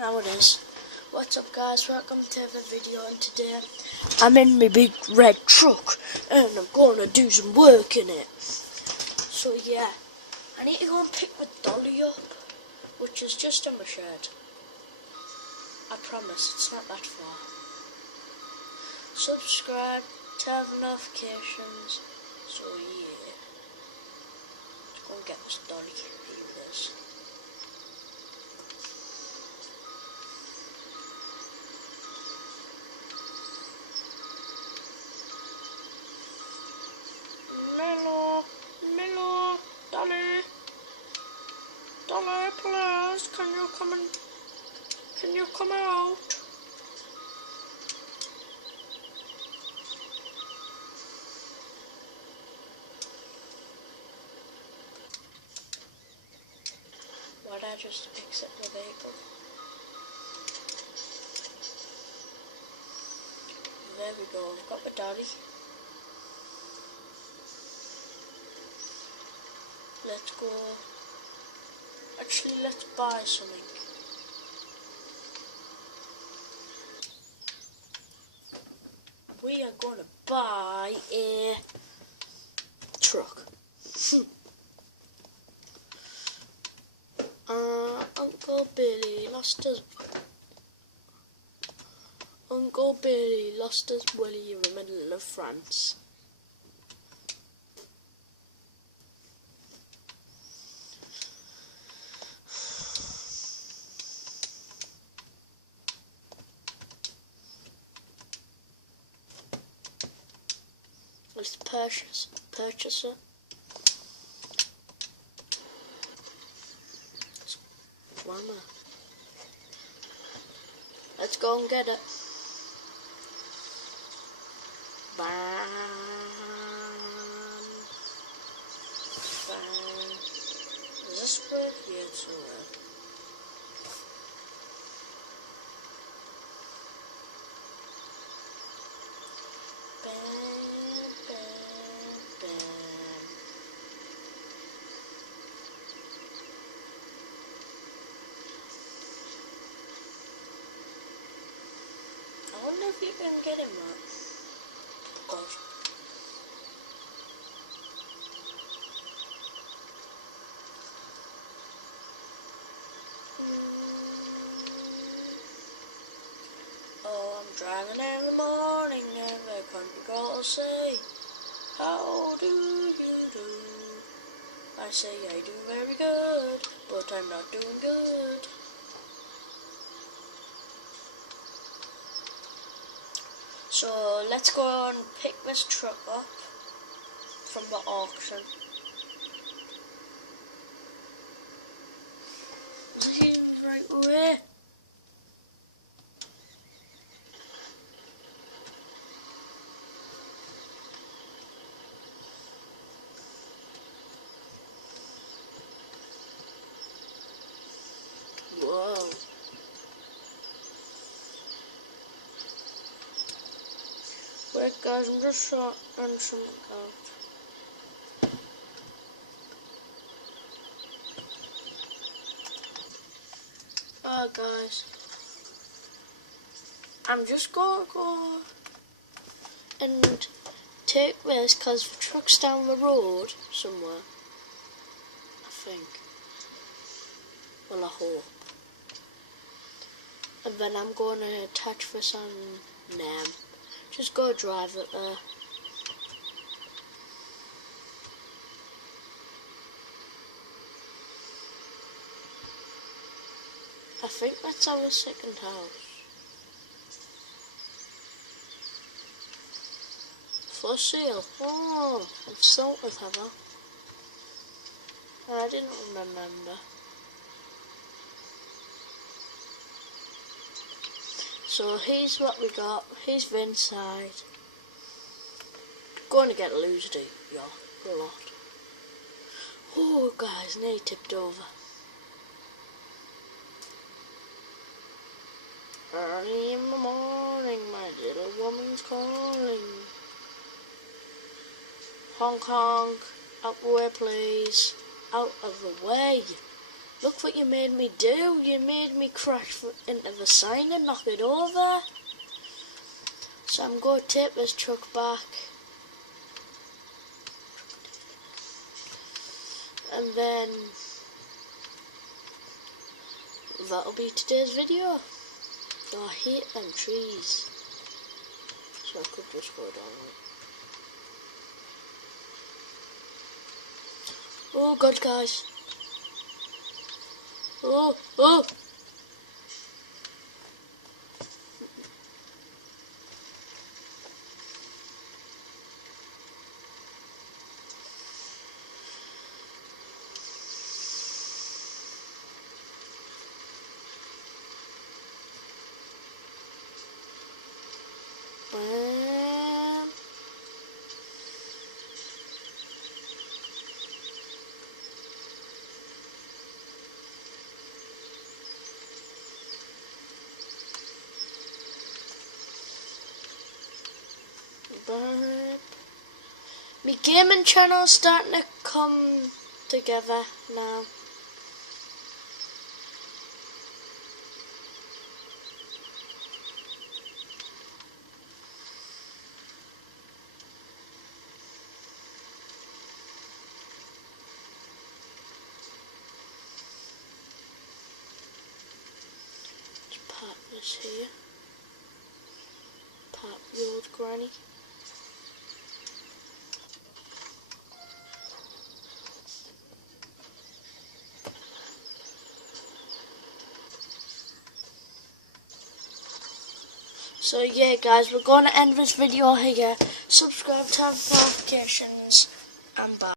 Now it is. What's up guys, welcome to the video, and today I'm in my big red truck and I'm gonna do some work in it. So yeah, I need to go and pick my dolly up, which is just in my shed. I promise, it's not that far. Subscribe, turn the notifications, so yeah. Let's go and get this dolly. Here it is. Milo, Dolly, please, can you come out? Why'd I just exit the vehicle? There we go, I've got my Dolly. Let's go. Actually, let's buy something. We are gonna buy a truck. Uncle Billy lost his willy in the middle of France. Let's purchase it. Let's go and get it. Bam. Bam. Is this where? Yeah, it's alright. Bam, bam, bam. I wonder if you can get him right. Gosh. Oh, I'm driving in the morning and the country girl will say, how do you do? I say I do very good, but I'm not doing good. So let's go and pick this truck up from the auction. He's right away. Whoa. Wait guys, I'm just sorting something out. Guys, I'm just gonna go and take this because the truck's down the road somewhere, I think. Well, I hope. And then I'm going to attach this on them. Just go drive it there. I think that's our second house. For sale. Oh, I've sold it, have I? I didn't remember. So here's what we got. Here's the inside. Going to get loosed, yeah, a lot. Oh guys, nearly tipped over. Early in the morning, my little woman's calling. Honk honk, out the way please, out of the way. Look what you made me do. You made me crash into the sign and knock it over. So I'm going to take this truck back. And then that'll be today's video. Oh, I hate them trees. So I could just go down it. Oh god, guys. Oh. Bam. Bam. My gaming channel's starting to come together now. Park this here. Park the old granny. So yeah guys, we're going to end this video here. Subscribe, turn on notifications, and bye.